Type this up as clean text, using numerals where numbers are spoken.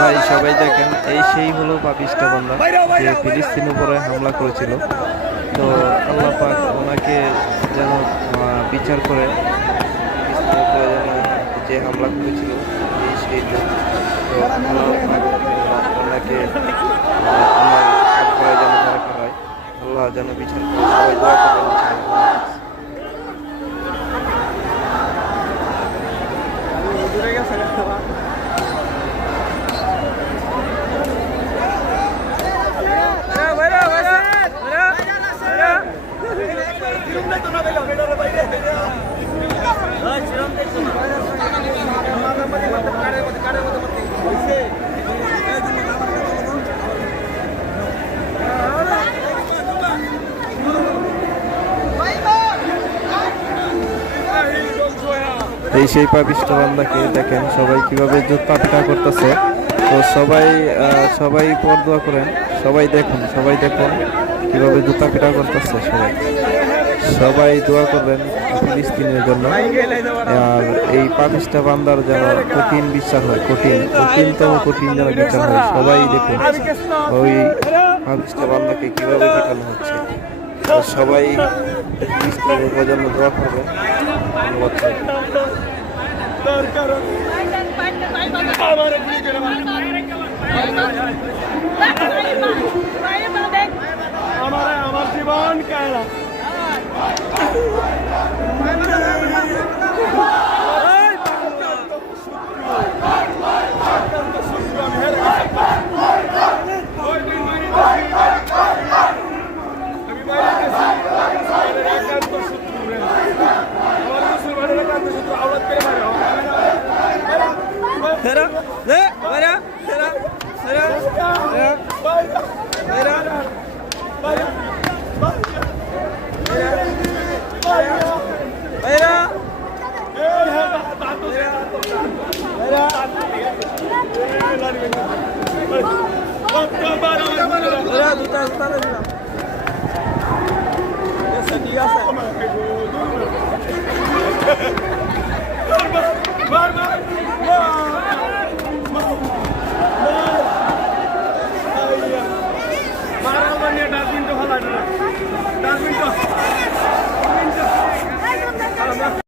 ভাই সবাই দেখেন, এই সেই হলো পাপিষ্টা বান্দা যে ফিলিস্তিন উপরে হামলা করেছিল। তো আল্লাহ পাক ওনাকে যেন বিচার করে, ফিলিস্তিনের উপরে যেন যে হামলা করেছিল এই সেই লোক, তো আল্লাহ পাক ওনাকে ওনার কাঠগড়ায় যেন রাখা হয়, আল্লাহ যেন বিচার করে। সবাই দোয়া করবেন। এই সেই পাপিষ্ঠ বান্দাকে দেখেন সবাই কিভাবে জুতা পিটা করতেছে। তো সবাই পর দোয়া করেন, সবাই দেখুন কিভাবে জুতা পিটা করতেছে। সবাই দোয়া করবেন ফিলিস্তিনের জন্য, আর এই পাপিষ্ঠ বান্দার যেন কঠিন বিচার হয়, কঠিন যেন বিচার হয়। সবাই দেখুন ওই পাপিষ্ঠ বান্দাকে কিভাবে পিটানো হচ্ছে। সবাই ফিলিস্তিনের জন্য দোয়া করবেন। আমার জীবন কেনা